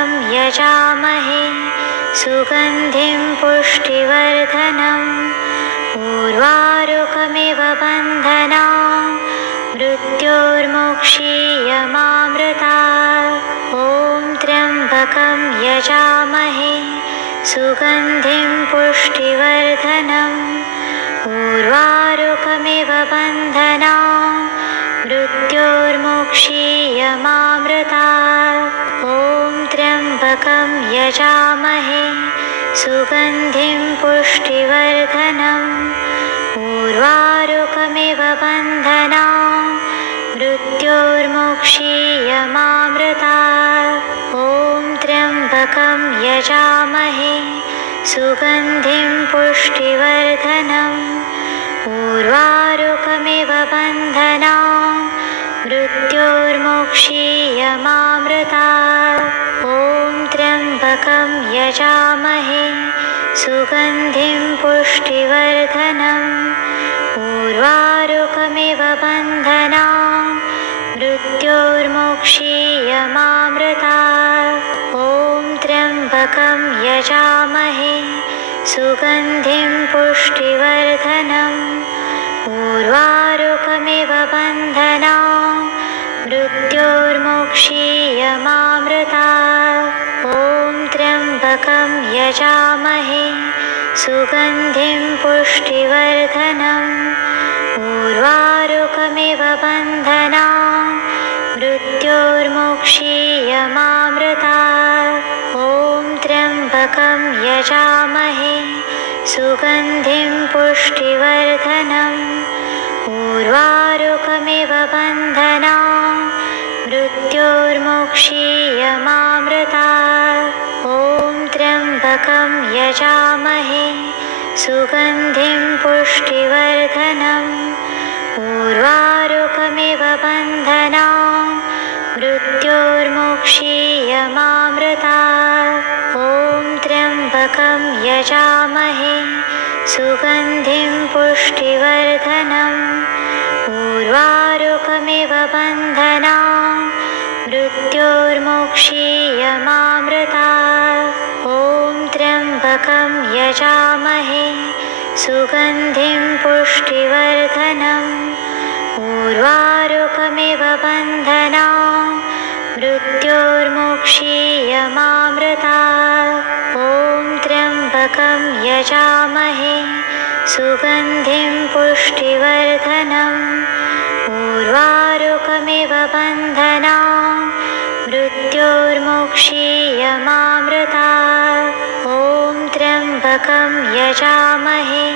त्र्यम्बकं यजामहे सुगन्धिं पुष्टिवर्धनम् उर्वारुकमिव बन्धनान् मृत्योर्मुक्षीयमामृतात्। ॐ त्र्यम्बकं यजामहे सुगन्धिं पुष्टिवर्धनम् उर्वारुकमिव बन्धनान् मृत्योर्मुक्षीयमामृतात्। ॐ त्र्यम्बकं यजामहे सुगन्धिं पुष्टिवर्धनम् उर्वारुकमिव बन्धनान् मृत्योर्मुक्षीयमामृतात्। ॐ त्र्यम्बकं यजामहे सुगन्धिं पुष्टिवर्धनम् उर्वारुकमिव बन्धनान् मृत्योर्मुक्षीयमामृतात्। ॐ त्र्यम्बकं यजामहे सुगन्धिं पुष्टिवर्धनम् उर्वारुकमिव बन्धनान् मृत्योर्मुक्षीयमामृतात्। ॐ त्र्यम्बकं यजामहे सुगन्धिं पुष्टिवर्धनम् उर्वारुकमिव बन्धनान् मृत्योर्मुक्षीयमामृतात्। ॐ त्र्यम्बकं यजामहे सुगन्धिं पुष्टिवर्धनम् उर्वारुकमिव बन्धनान् मृत्योर्मुक्षीयमामृतात्। ॐ त्र्यम्बकं यजामहे सुगन्धिं पुष्टिवर्धनम् उर्वारुकमिव बन्धनान् मृत्योर्मुक्षीयमामृतात्। ॐ त्र्यम्बकं यजामहे सुगन्धिं पुष्टिवर्धनम् उर्वारुकमिव बन्धनान् मृत्योर्मुक्षीयमामृतात्। ॐ त्र्यम्बकं यजामहे सुगन्धिं पुष्टिवर्धनम् उर्वारुकमिव बन्धनान् मृत्योर्मुक्षीयमामृतात्। ॐ त्र्यम्बकं यजामहे सुगन्धिं पुष्टिवर्धनम् उर्वारुकमिव बन्धनान् मृत्योर्मुक्षीयमामृतात्। ॐ त्र्यम्बकं यजामहे सुगन्धिं पुष्टिवर्धनम् उर्वारुकमिव बन्धनान् मृत्योर्मुक्षीयमामृतात्। ॐ त्र्यम्बकं यजामहे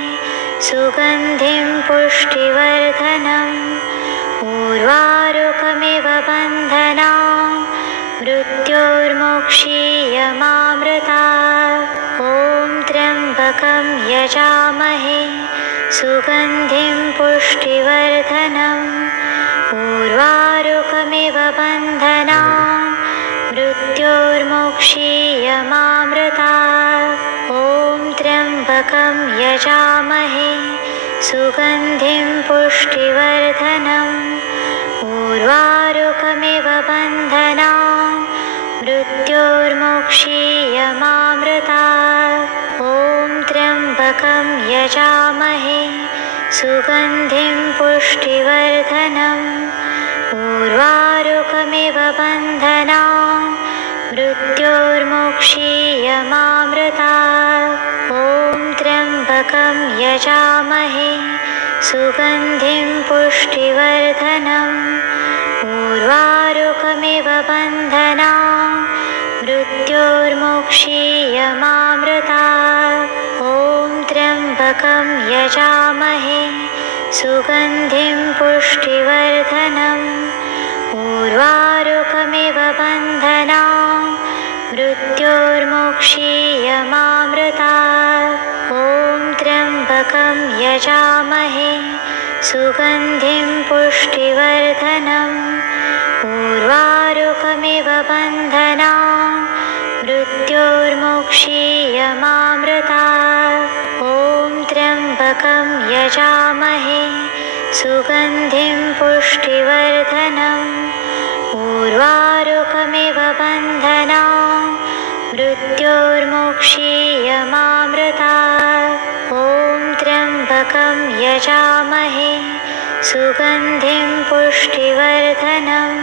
सुगन्धिं पुष्टिवर्धनम् उर्वारुकमिव बन्धनान् मृत्योर्मुक्षीयमामृतात्। ॐ त्र्यम्बकं यजामहे सुगन्धिं पुष्टिवर्धनम् उर्वारुकमिव बन्धनान् मृत्योर्मुक्षीयमामृतात्। ॐ त्र्यम्बकं यजामहे सुगन्धिं पुष्टिवर्धनम् उर्वारुकमिव बन्धनान् मृत्योर्मुक्षीयमामृतात्। ॐ त्र्यम्बकं यजामहे सुगन्धिं पुष्टिवर्धनम् उर्वारुकमिव बन्धनान् मृत्योर्मुक्षीयमामृतात्। ॐ त्र्यम्बकं यजामहे सुगन्धिं पुष्टिवर्धनम् उर्वारुकमिव बन्धनान् मृत्योर्मुक्षीयमामृतात्। ॐ त्र्यम्बकं यजामहे सुगन्धिं पुष्टिवर्धनम् उर्वारुकमिव बन्धनान् मृत्योर्मुक्षीयमामृतात्। ॐ त्र्यम्बकं यजामहे सुगन्धिं पुष्टिवर्धनम् उर्वारुकमिव बन्धनान् मृत्योर्मुक्षीयमामृतात्। ॐ त्र्यम्बकं यजामहे सुगन्धिं पुष्टिवर्धनम् उर्वारुकमिव बन्धनान् यजामहे सुगन्धिं पुष्टिवर्धनम्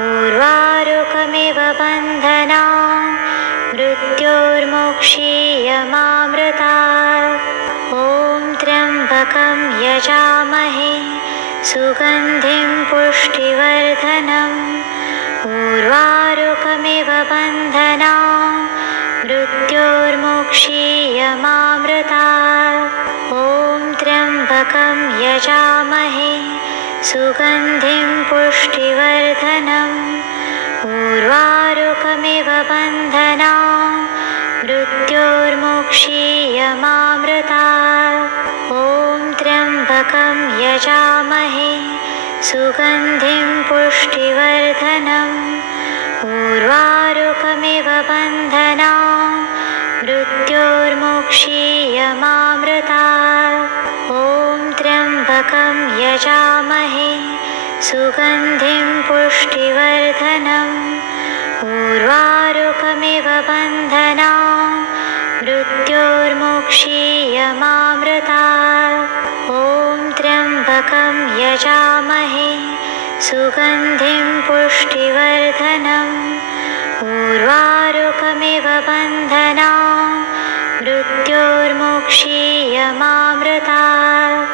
उर्वारुकमिव बन्धनान् मृत्योर्मुक्षीयमामृतात् ॐ त्र्यम्बकं यजामहे सुगन्धिं पुष्टिवर्धनम् उर्वारुकमिव बन्धनान् मृत्योर्मुक्षीयमामृतात् ॐ त्र्यम्बकं यजामहे सुगन्धिं पुष्टिवर्धनम् उर्वारुकमिव बन्धनान् मृत्योर्मुक्षीयमामृतात् ॐ त्र्यम्बकं यजामहे सुगन्धिं पुष्टिवर्धनम् उर्वारुकमिव बन्धनान् मृत्योर्मुक्षीयमामृतात् ॐ त्र्यम्बकं यजामहे सुगन्धिं पुष्टिवर्धनम् उर्वारुकमिव बन्धनान् मृत्योर्मुक्षीयमामृतात् ॐ त्र्यम्बकं यजामहे सुगन्धिं पुष्टिवर्धनम् उर्वारुकमिव बन्धनान् मृत्योर्मुक्षीयमामृतात्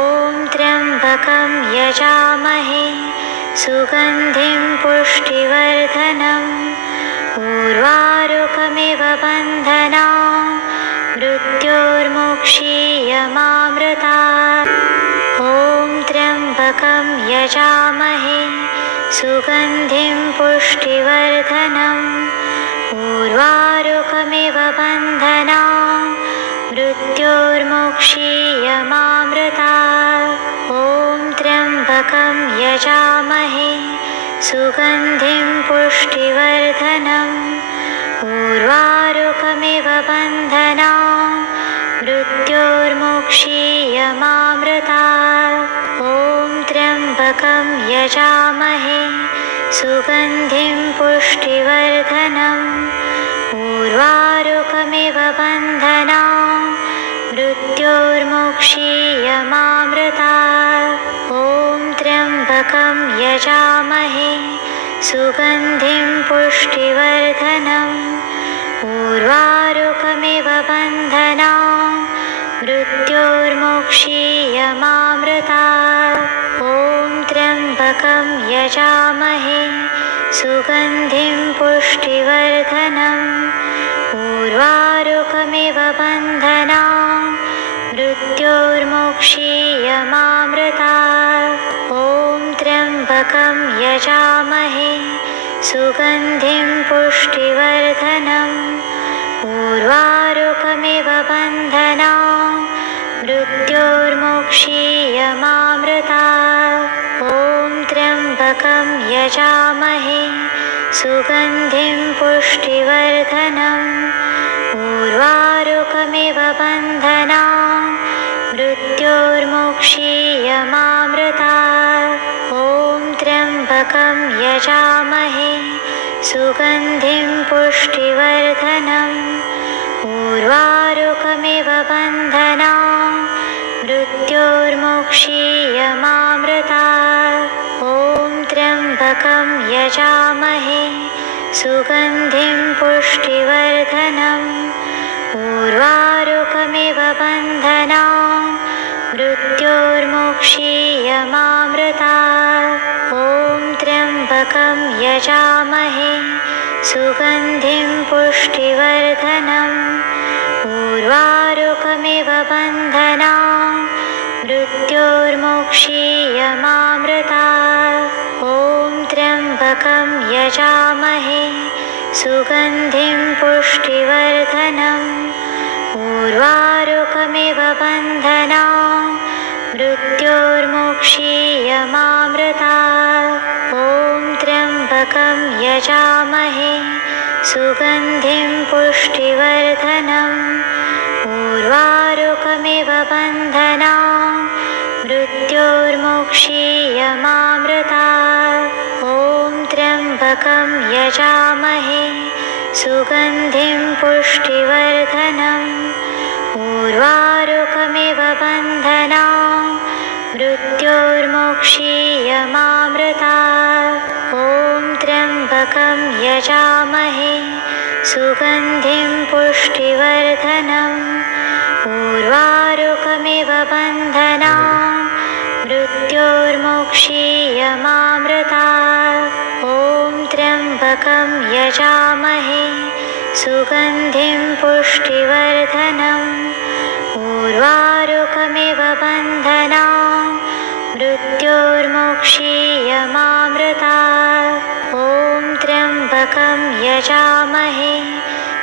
ॐ त्र्यम्बकं यजामहे सुगन्धिं पुष्टिवर्धनम् उर्वारुकमिव बन्धनान् मृत्योर्मुक्षीयमामृतात् ॐ त्र्यम्बकं यजामहे सुगन्धिं पुष्टिवर्धनम् उर्वारुकमिव बन्धनान् मृत्योर्मुक्षीयमामृतात् ॐ त्र्यम्बकं यजामहे सुगन्धिं पुष्टिवर्धनम् उर्वारुकमिव बन्धनान् मृत्योर्मुक्षीयमामृतात् ॐ त्र्यम्बकं यजामहे सुगन्धिं पुष्टिवर्धनम् उर्वारुकमिव बन्धनान् मृत्योर्मुक्षीयमामृतात् ॐ त्र्यम्बकं यजामहे सुगन्धिं पुष्टिवर्धनम् उर्वारुकमिव बन्धनान् मृत्योर्मुक्षीयमामृतात् ॐ त्र्यम्बकं यजामहे सुगन्धिं पुष्टिवर्धनम् उर्वारुकमिव बन्धनान् मृत्योर्मुक्षीयमामृतात् ॐ त्र्यम्बकं यजामहे सुगन्धिं पुष्टिवर्धनम् उर्वारुकमिव बन्धनान् मृत्योर्मुक्षीयमामृतात् ॐ त्र्यम्बकं यजामहे सुगन्धिं पुष्टिवर्धनम् उर्वारुकमिव बन्धनान् मृत्योर्मुक्षीयमामृतात् ॐ त्र्यम्बकं यजामहे सुगन्धिं पुष्टिवर्धनम् उर्वारुकमिव बन्धनान् मृत्योर्मुक्षीयमामृतात् ॐ त्र्यम्बकं यजामहे सुगन्धिं पुष्टिवर्धनम् उर्वारुकमिव बन्धनान् मृत्योर्मुक्षीयमामृतात् ॐ त्र्यम्बकं यजामहे सुगन्धिं पुष्टिवर्धनम् उर्वारुकमिव बन्धनान् मृत्योर्मुक्षीयमामृतात् ॐ त्र्यम्बकं यजामहे सुगन्धिं पुष्टिवर्धनम् उर्वारुकमिव बन्धनान् मृत्योर्मुक्षीयमामृतात् ॐ त्र्यम्बकं यजामहे सुगन्धिं पुष्टिवर्धनम् उर्वारुकमिव बन्धनान् मृत्योर्मुक्षीयमामृतात् ॐ त्र्यम्बकं यजामहे सुगन्धिं पुष्टिवर्धनम् उर्वारुकमिव बन्धनान् मृत्योर्मोक्षीयमामृतात्। ॐ त्र्यम्बकं यजामहे सुगन्धिं पुष्टिवर्धनम् उर्वारुकमिव बन्धनान् मृत्योर्मोक्षीयमामृतात्। ॐ त्र्यम्बकं यजामहे सुगन्धिं पुष्टिवर्धनम् उर्वारुकमिव बन्धनान् मृत्योर्मोक्षीयमामृतात्। ॐ त्र्यम्बकं यजामहे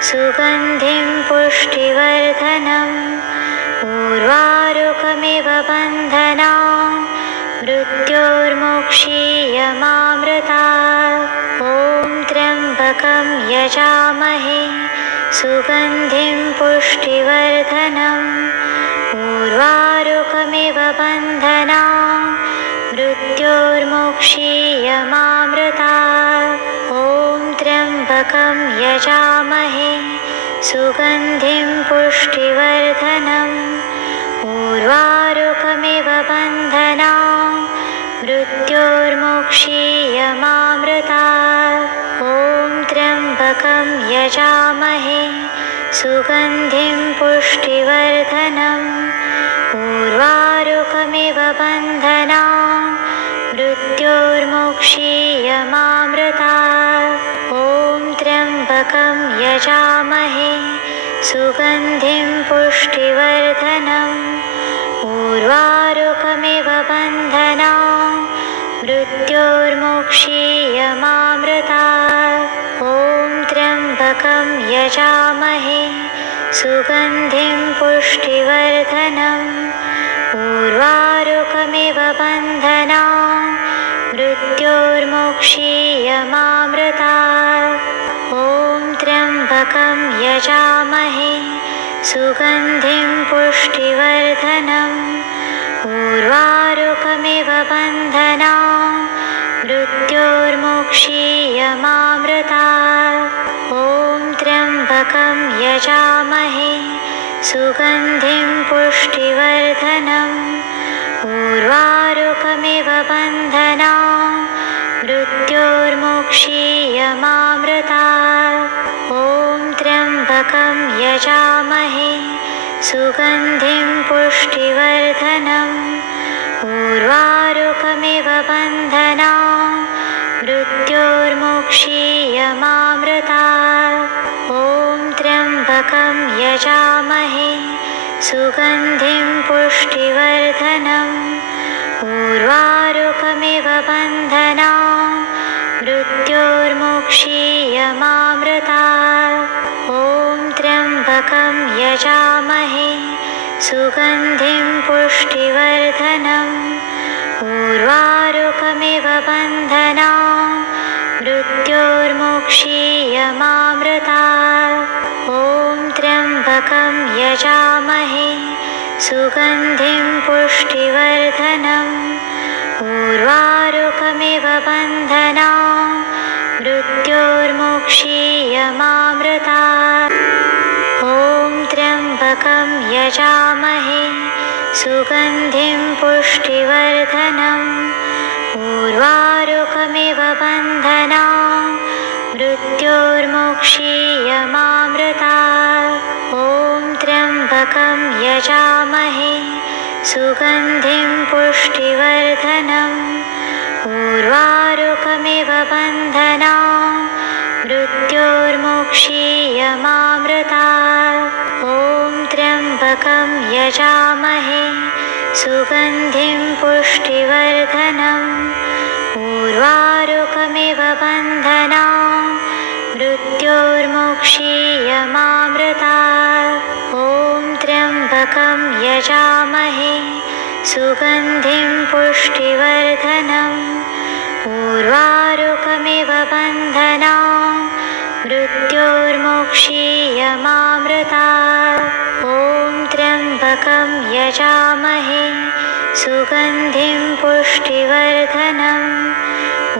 सुगन्धिं पुष्टिवर्धनम् उर्वारुकमिव बन्धनान् मृत्योर्मोक्षीयमामृतात्। ॐ त्र्यम्बकं यजामहे सुगन्धिं पुष्टिवर्धनम् उर्वारुकमिव बन्धनान् मृत्योर्मोक्षीयमामृतात्। ॐ त्र्यम्बकं यजामहे सुगन्धिं पुष्टिवर्धनम् उर्वारुकमिव बन्धनान् मृत्योर्मोक्षीयमामृतात्। ॐ त्र्यम्बकं यजामहे सुगन्धिं पुष्टिवर्धनम् उर्वारुकमिव बन्धनान् मृत्योर्मोक्षीयमामृतात्। ॐ त्र्यम्बकं यजामहे सुगन्धिं पुष्टिवर्धनम् उर्वारुकमिव बन्धनान् मृत्योर्मोक्षीयमामृतात्। ॐ त्र्यम्बकं यजामहे सुगन्धिं पुष्टिवर्धनम् उर्वारुकमिव बन्धनान् मृत्योर्मोक्षीयमामृतात्। ॐ त्र्यम्बकं यजामहे सुगन्धिं पुष्टिवर्धनम् उर्वारुकमिव बन्धनान् मृत्योर्मोक्षीयमामृतात्। ॐ त्र्यम्बकं यजामहे सुगन्धिं पुष्टिवर्धनम् उर्वारुकमिव बन्धनान् मृत्योर्मोक्षीयमामृतात्। ॐ त्र्यम्बकं यजामहे सुगन्धिं पुष्टिवर्धनम् उर्वारुकमिव बन्धनान् मृत्योर्मोक्षीयमामृतात्। ॐ त्र्यम्बकं यजामहे सुगन्धिं पुष्टिवर्धनम् उर्वारुकमिव बन्धनान् मृत्योर्मोक्षीयमामृतात्। ॐ त्र्यम्बकं यजामहे सुगन्धिं पुष्टिवर्धनम् उर्वारुकमिव बन्धनान् मृत्योर्मोक्षीयमामृतात्। ॐ त्र्यम्बकं यजामहे सुगन्धिं पुष्टिवर्धनम् उर्वारुकमिव बन्धनान् मृत्योर्मोक्षीयमामृतात्। ॐ त्र्यम्बकं यजामहे सुगन्धिं पुष्टिवर्धनम् उर्वारुकमिव बन्धनान् मृत्योर्मोक्षीयमामृतात्। ॐ त्र्यम्बकं यजामहे सुगन्धिं पुष्टिवर्धनम् उर्वारुकमिव बन्धनान् मृत्योर्मोक्षीयमामृतात्। ॐ त्र्यम्बकं यजामहे सुगन्धिं पुष्टिवर्धनम् उर्वारुकमिव बन्धनान् मृत्योर्मोक्षीयमामृतात्। ॐ त्र्यम्बकं यजामहे सुगन्धिं पुष्टिवर्धनम् उर्वारुकमिव बन्धनान् मृत्योर्मोक्षीयमामृतात्। ॐ त्र्यम्बकं यजामहे सुगन्धिं पुष्टिवर्धनम्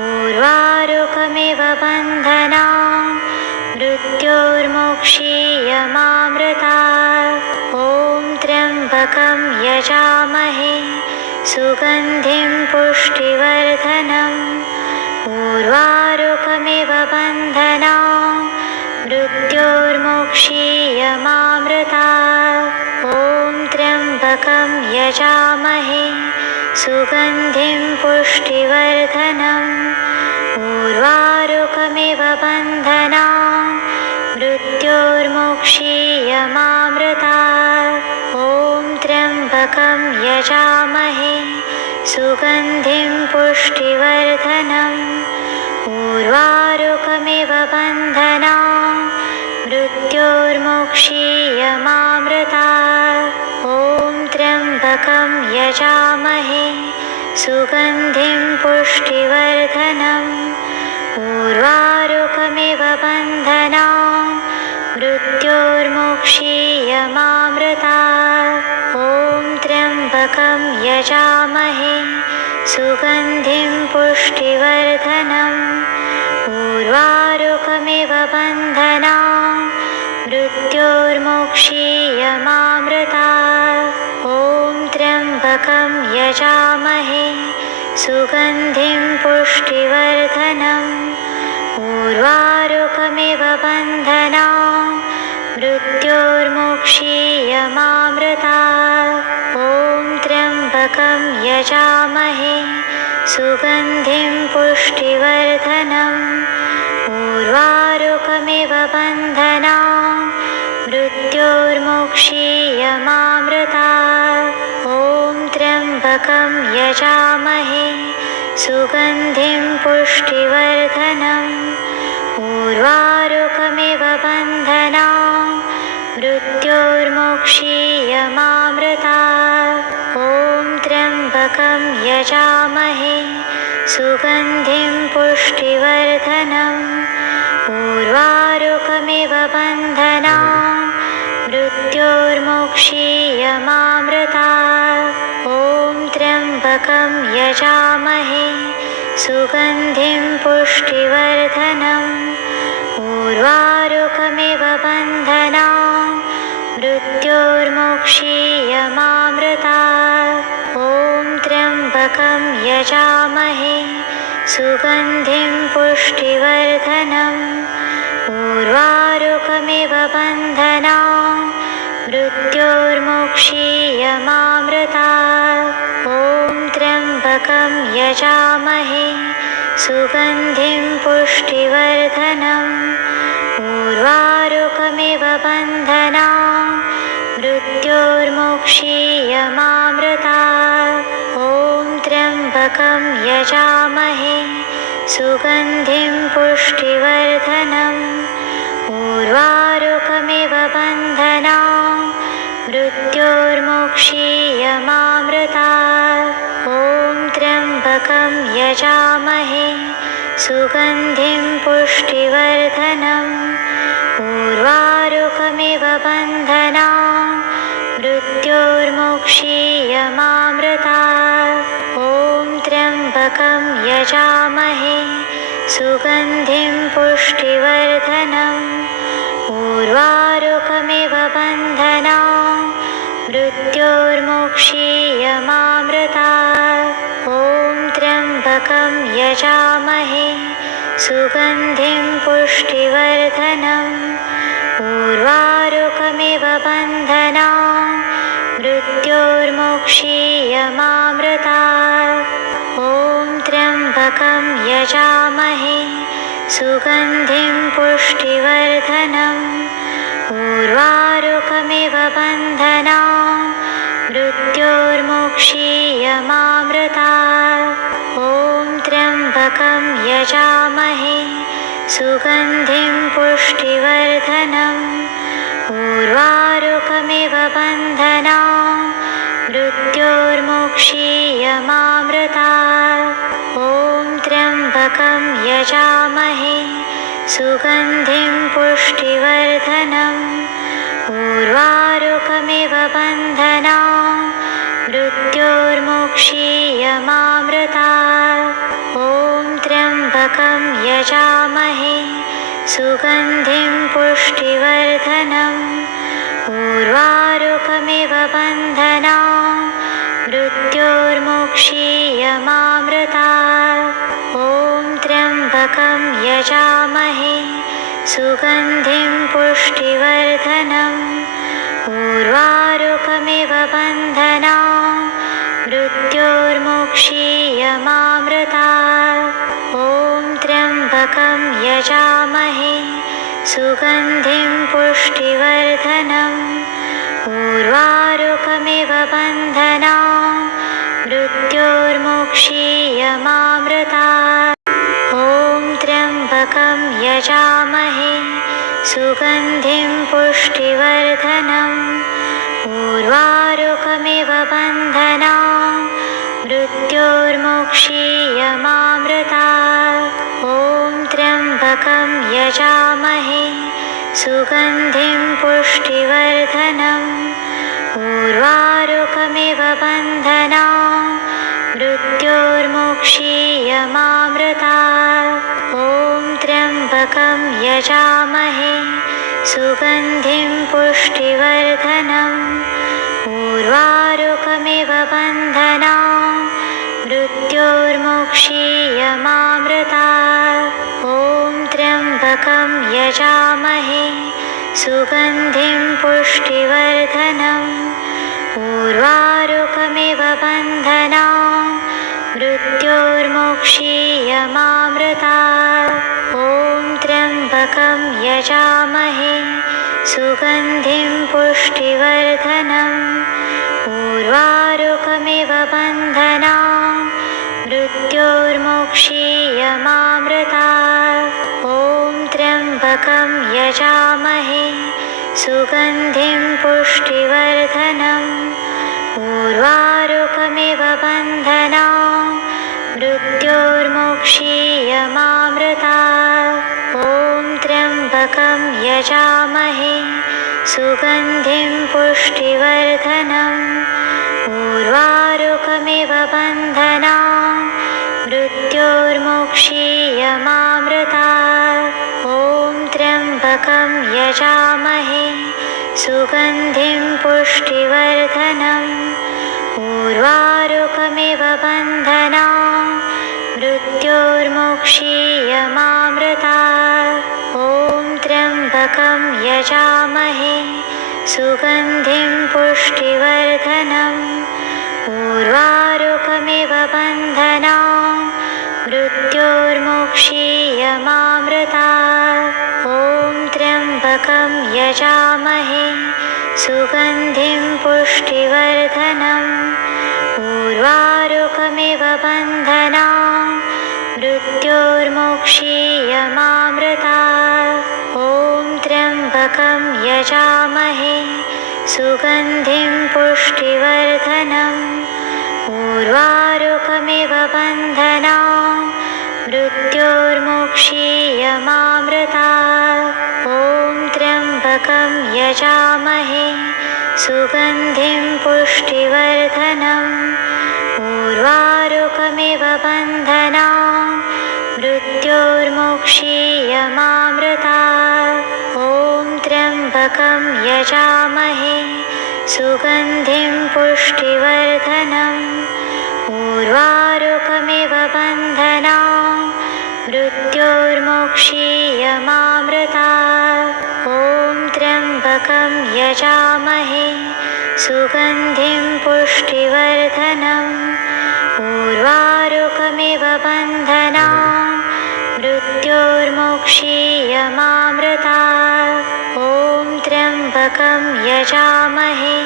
उर्वारुकमिव बन्धनान् मृत्योर्मोक्षीयमामृतात्। ॐ त्र्यम्बकं यजामहे सुगन्धिं पुष्टिवर्धनम् उर्वारुकमिव बन्धनान् मृत्योर्मुक्षीयमामृतात्। ॐ त्र्यम्बकं यजामहे सुगन्धिं पुष्टिवर्धनम् उर्वारुकमिव बन्धनान् मृत्योर्मुक्षीयमामृतात्। ॐ त्र्यम्बकं यजामहे सुगन्धिं पुष्टिवर्धनम् उर्वारुकमिव बन्धनान् मृत्योर्मुक्षीयमामृतात्। ॐ त्र्यम्बकं यजामहे सुगन्धिं पुष्टिवर्धनम् उर्वारुकमिव बन्धनान् मृत्योर्मुक्षीयमामृतात्। ॐ त्र्यम्बकं यजामहे सुगन्धिं पुष्टिवर्धनम् उर्वारुकमिव बन्धनान् मृत्योर्मुक्षीयमामृतात्। ॐ त्र्यम्बकं यजामहे सुगन्धिं पुष्टिवर्धनम् उर्वारुकमिव बन्धनान् मृत्योर्मुक्षीयमामृतात्। ॐ त्र्यम्बकं यजामहे सुगन्धिं पुष्टिवर्धनम् उर्वारुकमिव बन्धनान् मृत्योर्मुक्षीयमामृतात्। ॐ त्र्यम्बकं यजामहे सुगन्धिं पुष्टिवर्धनम् उर्वारुकमिव बन्धनान् मृत्योर्मुक्षीयमामृतात्। ॐ त्र्यम्बकं यजामहे सुगन्धिं पुष्टिवर्धनम् उर्वारुकमिव बन्धनान् मृत्योर्मुक्षीयमामृतात्। ॐ त्र्यम्बकं यजामहे सुगन्धिं पुष्टिवर्धनम् उर्वारुकमिव बन्धनान् मृत्योर्मुक्षीयमामृतात्। ॐ त्र्यम्बकं यजामहे सुगन्धिं पुष्टिवर्धनम् उर्वारुकमिव बन्धनान् मृत्योर्मुक्षीयमामृतात्। ॐ त्र्यम्बकं यजामहे सुगन्धिं पुष्टिवर्धनम् उर्वारुकमिव बन्धनान् मृत्योर्मुक्षीयमामृतात्। ॐ त्र्यम्बकं यजामहे सुगन्धिं पुष्टिवर्धनम् उर्वारुकमिव बन्धनान् मृत्योर्मुक्षीयमामृतात्। ॐ त्र्यम्बकं यजामहे सुगन्धिं पुष्टिवर्धनम् उर्वारुकमिव बन्धनान् मृत्योर्मुक्षीयमामृतात्। ॐ त्र्यम्बकं यजामहे सुगन्धिं पुष्टिवर्धनम् उर्वारुकमिव बन्धनान् मृत्योर्मुक्षीयमामृतात्। ॐ त्र्यम्बकं यजामहे सुगन्धिं पुष्टिवर्धनम् उर्वारुकमिव बन्धनान् मृत्योर्मुक्षीयमामृतात्। ॐ त्र्यम्बकं यजामहे सुगन्धिं पुष्टिवर्धनम् उर्वारुकमिव बन्धनान् मृत्योर्मुक्षीयमामृतात्। ॐ त्र्यम्बकं यजामहे सुगन्धिं पुष्टिवर्धनम् उर्वारुकमिव बन्धनान् मृत्योर्मुक्षीयमामृतात्। ॐ त्र्यम्बकं यजामहे सुगन्धिं पुष्टिवर्धनम् उर्वारुकमिव बन्धनान् मृत्योर्मुक्षीयमामृतात्। ॐ त्र्यम्बकं यजामहे सुगन्धिं पुष्टिवर्धनम् उर्वारुकमिव बन्धनान् मृत्योर्मुक्षीयमामृतात्। ॐ त्र्यम्बकं यजामहे सुगन्धिं पुष्टिवर्धनम् उर्वारुकमिव बन्धनान् मृत्योर्मुक्षीयमामृतात्। ॐ त्र्यम्बकं यजामहे सुगन्धिं पुष्टिवर्धनम् उर्वारुकमिव बन्धनान् मृत्योर्मुक्षीयमामृतात्। ॐ त्र्यम्बकं यजामहे सुगन्धिं पुष्टिवर्धनम् उर्वारुकमिव बन्धनान् मृत्योर्मुक्षीयमामृतात्। ॐ त्र्यम्बकं यजामहे सुगन्धिं पुष्टिवर्धनम् उर्वारुकमिव बन्धनान् मृत्योर्मुक्षीयमामृतात्। ॐ त्र्यम्बकं यजामहे सुगन्धिं पुष्टिवर्धनम् उर्वारुकमिव बन्धनान् मृत्योर्मुक्षीयमामृतात्। ॐ त्र्यम्बकं यजामहे सुगन्धिं पुष्टिवर्धनम् उर्वारुकमिव बन्धनान् मृत्योर्मुक्षीयमामृतात्। ॐ त्र्यम्बकं यजामहे सुगन्धिं पुष्टिवर्धनम् उर्वारुकमिव बन्धनान् मृत्योर्मुक्षीयमामृतात्। ॐ त्र्यम्बकं यजामहे सुगन्धिं पुष्टिवर्धनम् उर्वारुकमिव बन्धनान् मृत्योर्मुक्षीयमामृतात्। ॐ त्र्यम्बकं यजामहे सुगन्धिं पुष्टिवर्धनम् उर्वारुकमिव बन्धनान् मृत्योर्मुक्षीयमामृतात्। ॐ त्र्यम्बकं यजामहे सुगन्धिं पुष्टिवर्धनम् उर्वारुकमिव बन्धनान् मृत्योर्मुक्षीयमामृतात्। ॐ त्र्यम्बकं यजामहे सुगन्धिं पुष्टिवर्धनम् उर्वारुकमिव बन्धनान् मृत्योर्मुक्षीयमामृतात्। ॐ त्र्यम्बकं यजामहे सुगन्धिं पुष्टिवर्धनम् उर्वारुकमिव बन्धनान् मृत्योर्मुक्षीयमामृतात्। ॐ त्र्यम्बकं यजामहे सुगन्धिं पुष्टिवर्धनम् उर्वारुकमिव बन्धनान् मृत्योर्मुक्षीयमामृतात्। ॐ त्र्यम्बकं यजामहे सुगन्धिं पुष्टिवर्धनम् उर्वारुकमिव बन्धनान् मृत्योर्मुक्षीयमामृतात्। ॐ त्र्यम्बकं यजामहे सुगन्धिं पुष्टिवर्धनम् उर्वारुकमिव बन्धनान् मृत्योर्मुक्षीयमामृतात्। ॐ त्र्यम्बकं यजामहे सुगन्धिं पुष्टिवर्धनम् उर्वारुकमिव बन्धनान् मृत्योर्मुक्षीयमामृतात्। ॐ त्र्यम्बकं यजामहे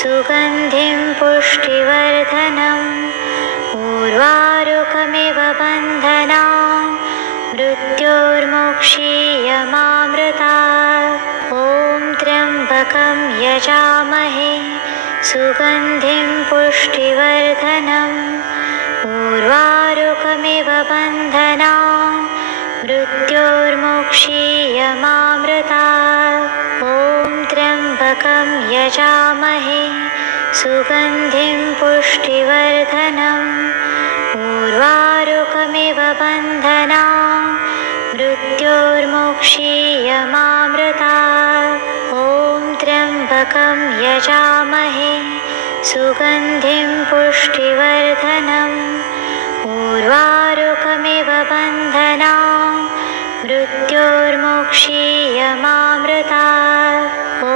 सुगन्धिं पुष्टिवर्धनम् उर्वारुकमिव बन्धनान् मृत्योर्मुक्षीयमामृतात्। ॐ त्र्यम्बकं यजामहे सुगन्धिं पुष्टिवर्धनम् उर्वारुकमिव बन्धनान् मृत्योर्मुक्षीयमामृतात्। ॐ त्र्यम्बकं यजामहे सुगन्धिं पुष्टिवर्धनम् उर्वारुकमिव बन्धनान् मृत्योर्मुक्षीयमामृतात्। ॐ त्र्यम्बकं यजामहे सुगन्धिं पुष्टिवर्धनम् उर्वारुकमिव बन्धनान् मृत्योर्मुक्षीयमामृतात् ॐ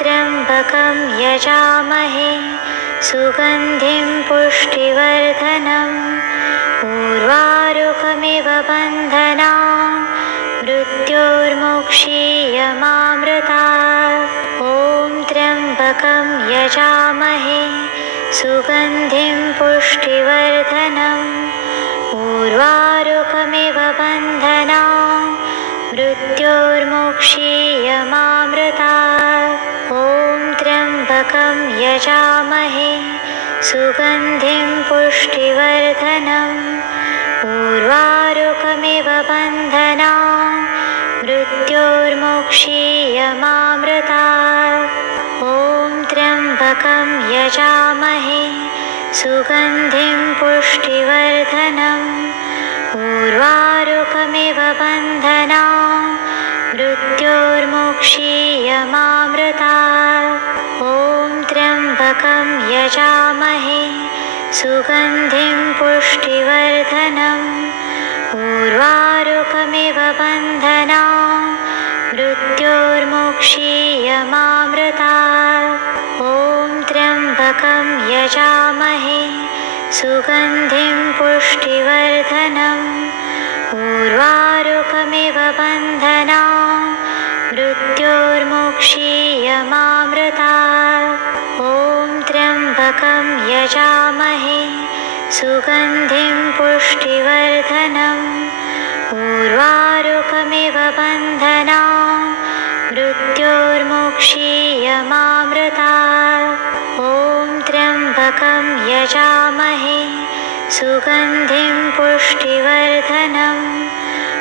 त्र्यम्बकं यजामहे सुगन्धिं पुष्टिवर्धनम् उर्वारुकमिव बन्धनान् मृत्योर्मुक्षीयमामृतात् ॐ त्र्यम्बकं यजामहे सुगन्धिं पुष्टिवर्धनम् उर्वारुकमिव बन्धनान् मृत्योर्मुक्षीयमामृतात् ॐ त्र्यम्बकं यजामहे सुगन्धिं पुष्टिवर्धनम् उर्वारुकमिव बन्धनान् मृत्योर्मुक्षीयमामृतात् ॐ त्र्यम्बकं यजामहे सुगन्धिं पुष्टिवर्धनम् उर्वारुकमिव बन्धनान् मृत्योर्मुक्षीयमामृतात् ॐ त्र्यम्बकं यजामहे सुगन्धिं पुष्टिवर्धनम् उर्वारुकमिव बन्धनान् मृत्योर्मुक्षीयमामृतात् ॐ त्र्यम्बकं यजामहे सुगन्धिं पुष्टिवर्धनम् उर्वारुकमिव बन्धनान् मृत्योर्मुक्षीयमामृतात् ॐ त्र्यम्बकं यजामहे सुगन्धिं पुष्टिवर्धनम् उर्वारुकमिव बन्धनान् मृत्योर्मुक्षीयमामृतात् ॐ त्र्यम्बकं यजामहे सुगन्धिं पुष्टिवर्धनम् उर्वारुकमिव बन्धनान् मृत्योर्मुक्षीयमामृतात् ॐ त्र्यम्बकं यजामहे सुगन्धिं पुष्टिवर्धनम्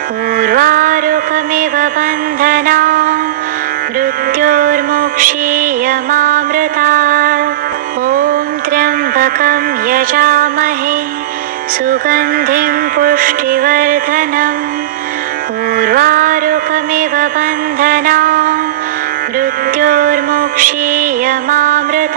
उर्वारुकमिव बन्धनान् मृत्योर्मुक्षीयमामृतात् ॐ त्र्यम्बकं यजामहे सुगन्धिं पुष्टिवर्धनम् उर्वारुकमिव बन्धनान् मृत्योर्मुक्षीयमामृतात् ॐ त्र्यम्बकं यजामहे सुगन्धिं पुष्टिवर्धनम् उर्वारुकमिव बन्धनान् मृत्योर्मुक्षीयमामृतात् ॐ त्र्यम्बकं यजामहे सुगन्धिं पुष्टिवर्धनम् उर्वारुकमिव बन्धनान् मृत्योर्मुक्षीयमामृतात्